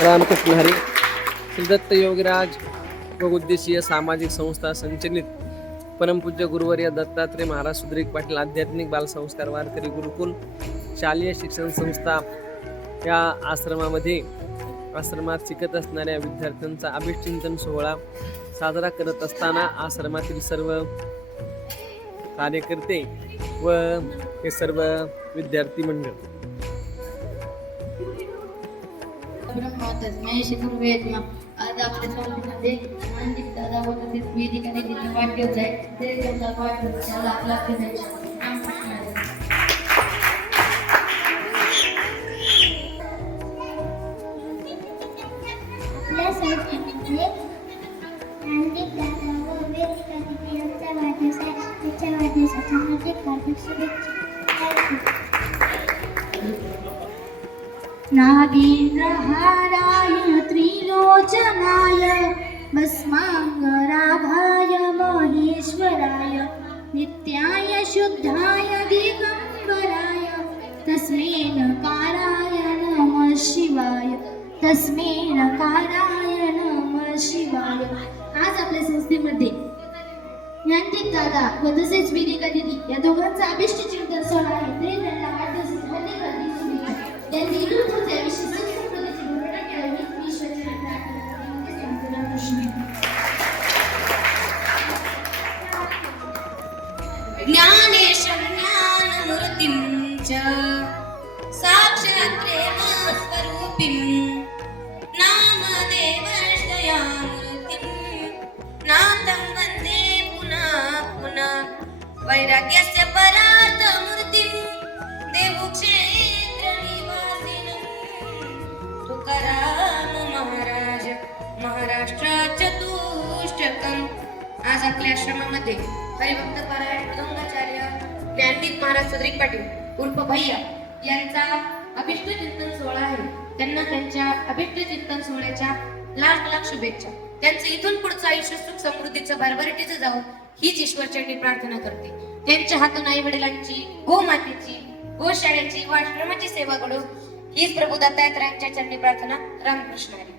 रामकृष्ण हरी श्री दत्त योगीराज बहुउद्देशीय सामाजिक संस्था संचलित परमपूज्य गुरुवर्य दत्तात्रय महाराज सुद्रिक पाटील आध्यात्मिक बालसंस्कार वारकरी गुरुकुल शालेय शिक्षण संस्था या आश्रमामध्ये आश्रमात शिकत असणाऱ्या विद्यार्थ्यांचा अभिचिंतन सोहळा साजरा करत असताना आश्रमातील सर्व कार्यकर्ते व हे सर्व विद्यार्थी मंडळ. ब्रह्मा तस्मै गुरुवेद आज आपल्या स्वामीमध्ये मानसिक दादा व तसेच वेदिकाने तिथे वाढदिवस आहे ते त्यांचा वाढदिवस त्याला आपला आपल्या संस्थेमध्ये दादा व वेदिका यांचा वाढदिवस आहे वाढदिवसाच्या हार्दिक हार्दिक शुभेच्छा नागेन्द्रहाराय त्रिलोचनाय भस्माङ्गराभाय महेश्वराय नित्याय शुद्धाय दिगम्बराय तस्मै नकाराय नमः शिवाय तस्मै नकाराय नमः शिवाय. आज आपल्या संस्थेमध्ये ज्ञानदीप दादा व तसेच विनिका दिदी या दोघांचा अभिष्ट चिंतन सोहळा आहे. तरी प्रेमस्वरूपिं नामदेवश्रयामूर्तिं नाथं वन्दे पुनः पुनः वैराग्यस्य परार्थमूर्तिं आज आपल्या आश्रमामध्ये हरिभक्त पारायण मृदंगाचार्य ज्ञानदीप महाराज सदरिक पाटील उर्फ भैया यांचा अभिष्ट चिंतन सोहळा आहे. त्यांना त्यांच्या अभिष्ट चिंतन सोहळ्याच्या लाख लाख शुभेच्छा. त्यांचं इथून पुढचं आयुष्य सुख समृद्धीचं भरभराटीचं जाऊन हीच ईश्वरचरणी प्रार्थना करते. त्यांच्या हातून आई वडिलांची गोमातेची गोशाळेची व आश्रमाची सेवा घडून हीच प्रभू दत्तात्रयांच्या चरणी प्रार्थना रामकृष्ण हरी.